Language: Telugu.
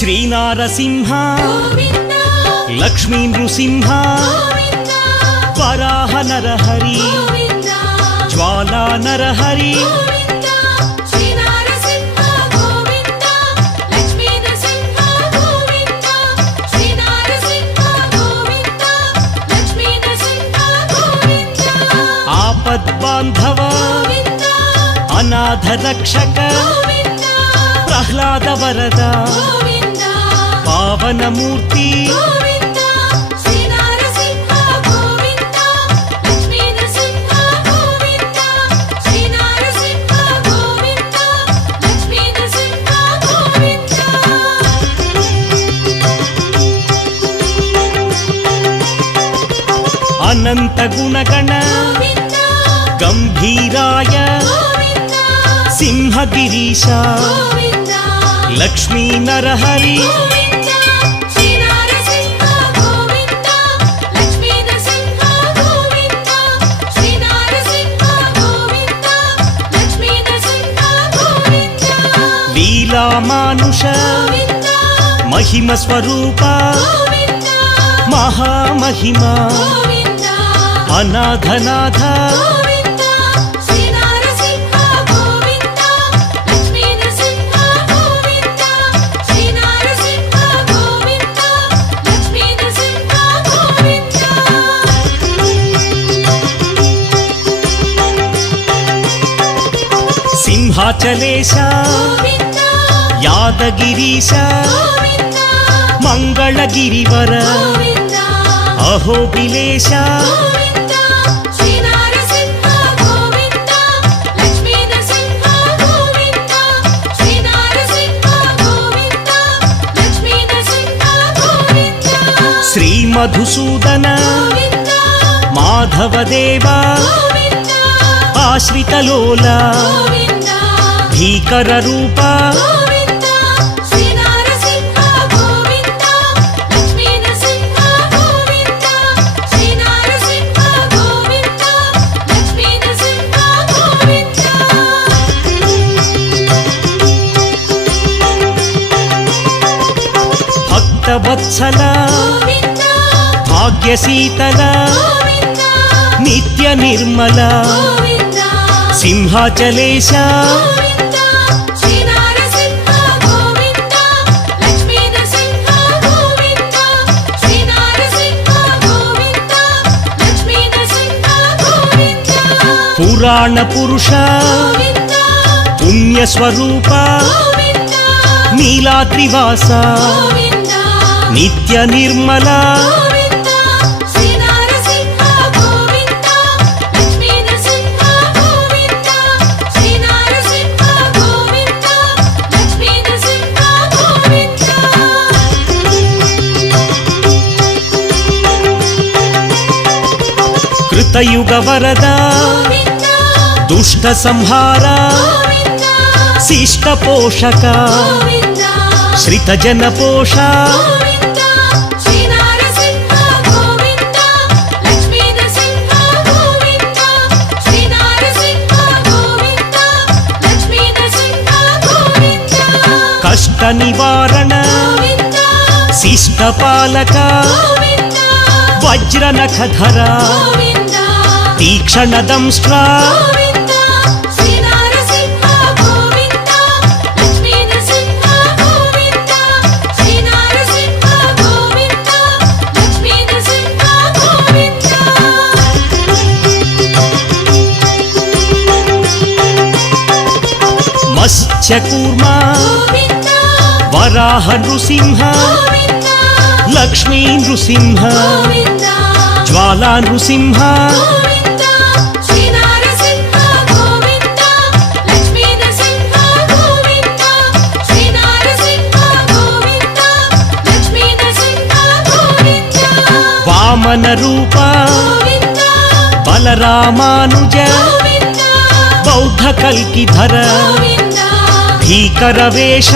శ్రీనారసింహ లక్ష్మీ నృసింహ వరాహ నరహరి జ్వాలా నరహరి ఆపద్బాంధవ అనాథ రక్షక ప్రహ్లాద వరద పావనమూర్తి అనంత గుణగణ గంభీరాయ సింహగిరీశ లక్ష్మీ నరహరి లీలా మానుష మహిమ స్వరూప మహామహిమ అనాథనాథ సింహాచలేశ యాదగిరీశ మంగళగిరివర అహోబిలేశ శ్రీ మధుసూదన మాధవదేవ ఆశ్రితలోల భీకర రూప భక్తవత్సల భాగ్యశీతల నిత్య నిర్మల సింహాచలేశ పురాణ పురుష పుణ్యస్వరూప నీలాద్రివాస నిత్య నిర్మల కృతయుగ వరద దుష్ట సంహార శిష్ట పోషక శ్రిత జన పోష కష్ట నివారణ శిష్ట పాలక వజ్ర నఖధర తీక్షణ దంష్ట్ర మత్స్యకూర్మ వరాహ నృసింహ లక్ష్మీ నృసింహ జ్వాలా నృసింహ వామన రూప బలరామానుజ బౌద్ధ కల్కిధర భీకర వేష